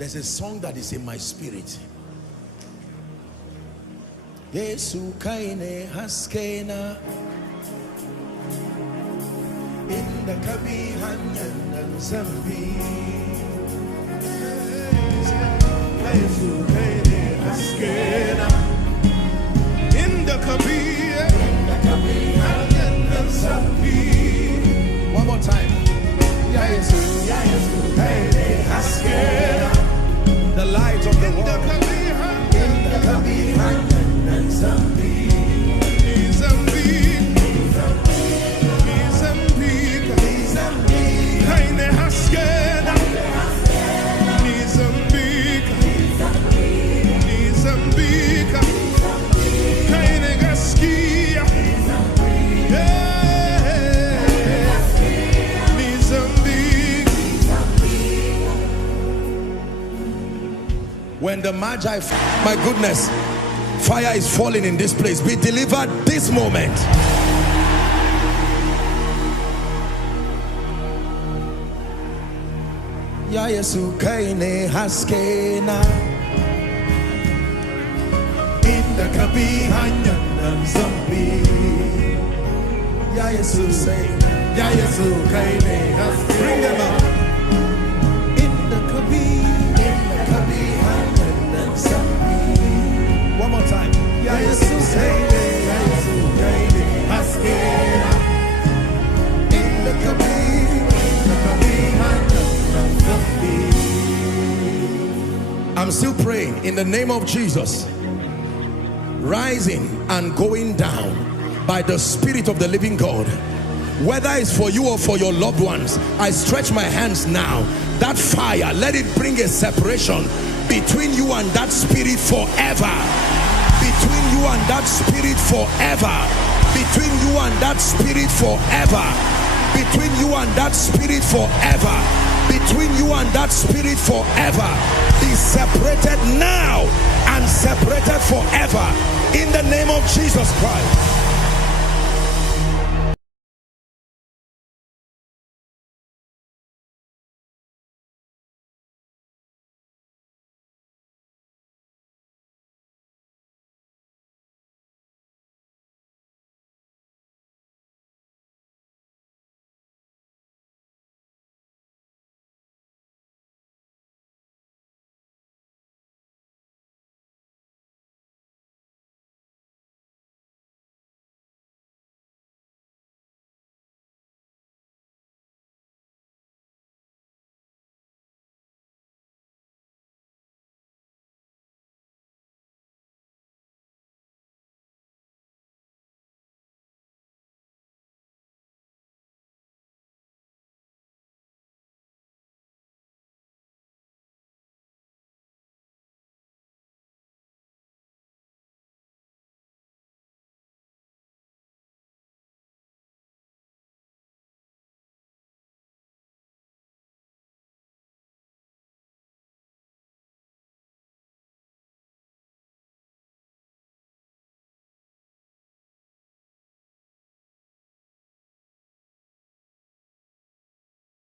There's a song that is in my spirit. Yesu kaine haskena in the kabi hanyan zambi. Yesu kaine haskena in the kabi hanyan zambi. One more time. Yesu kaine haskena, the light of the world. In the kabi hanyan zambi. When the Magi, my goodness, fire is falling in this place. Be delivered this moment. Ya Yesu kaine haskena in the kabi hanyan zambi. Ya Yesu say, Ya Yesu kaine haskena. Bring them up. In the kabi hanyan zambi. One more time. Ya Yesu kaine haskena in the kabi hanyan. I'm still praying in the name of Jesus. Rising and going down by the Spirit of the living God, whether it's for you or for your loved ones, I stretch my hands now. That fire, let it bring a separation between you and that spirit forever. Between you and that spirit forever. Between you and that spirit forever. Between you and that spirit forever. Between you and that spirit forever. Be separated now and separated forever in the name of Jesus Christ.